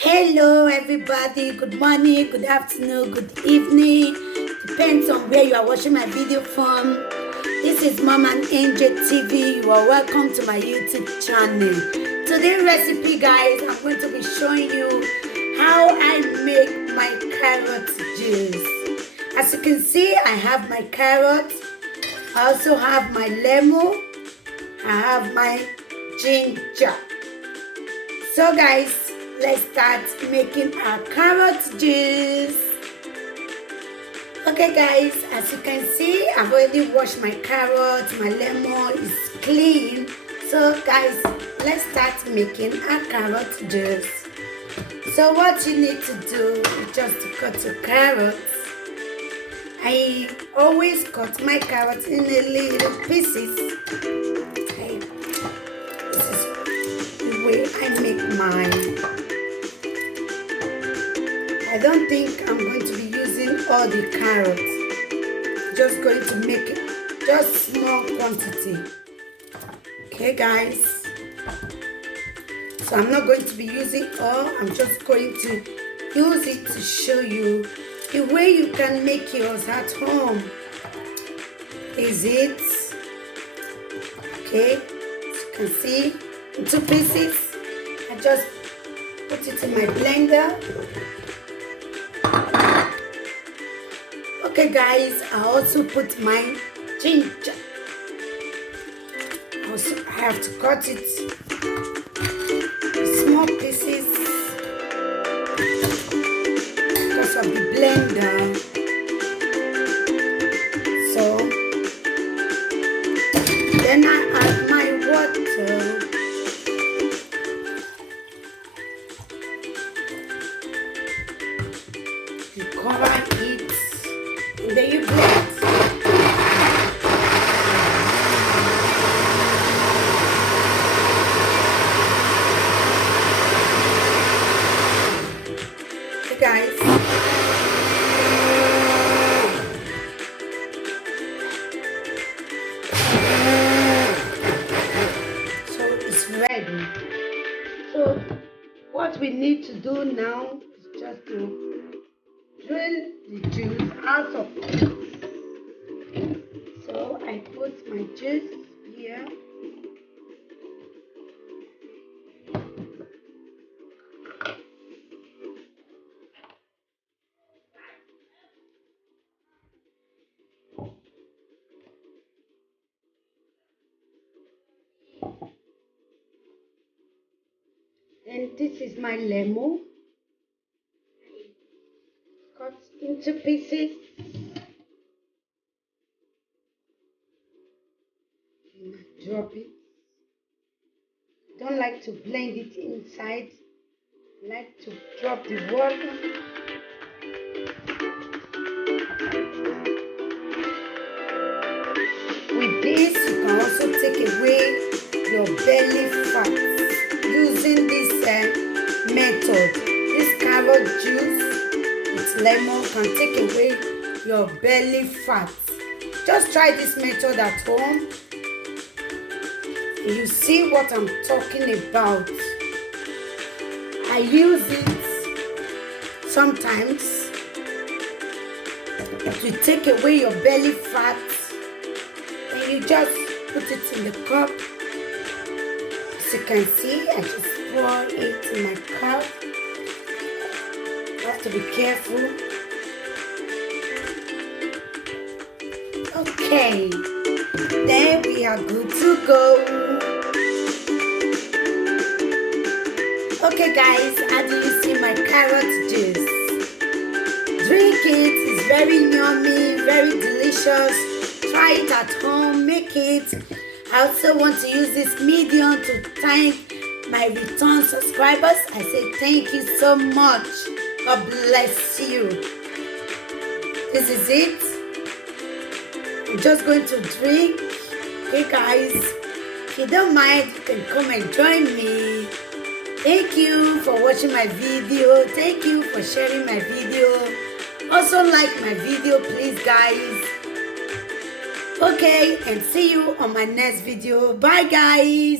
Hello, everybody. Good morning, good afternoon, good evening. Depends on where you are watching my video from. This is Mom and Angel TV. You are welcome to my YouTube channel. Today's recipe, guys, I'm going to be showing you how I make my carrot juice. As you can see, I have my carrot. I also have my lemon. I have my ginger. So, guys, let's start making our carrot juice. Okay guys, as you can see, I've already washed my carrot. My lemon is clean. So guys, let's start making our carrot juice. So what you need to do is just to cut your carrots. I always cut my carrots in little pieces. Okay. This is the way I make mine. I don't think I'm going to be using all the carrots. Just going to make it just small quantity. Okay guys. So I'm not going to be using all. I'm just going to use it to show you the way you can make yours at home. Is it? Okay. As you can see, in 2 pieces. I just put it in my blender. Okay guys, I also put my ginger. Also, I have to cut it in small pieces because of the blender. So then I add my water. You cover it. And then you blend. Okay guys. So it's ready. So what we need to do now is just to drain the juice out of it. So I put my juice here. And this is my lemon. Cut into pieces. And I drop it. Don't like to blend it inside. I like to drop the water. With this, you can also take away your belly fat using this method. This carrot juice with lemon can take away your belly fat. Just try this method at home. You see what I'm talking about. I use it sometimes to take away your belly fat, and you just put it in the cup. As you can see, I just pour it in my cup. You have to be careful. Okay, then we are good to go. Okay guys, how do you see my carrot juice? Drink it, it's very yummy, very delicious. Try it at home, make it. I also want to use this medium to thank my return subscribers. I say thank you so much. God bless you. This is it. I'm just going to drink. Okay guys, if you don't mind, you can come and join me. Thank you for watching my video. Thank you for sharing my video. Also like my video, please guys. Okay, and see you on my next video. Bye guys.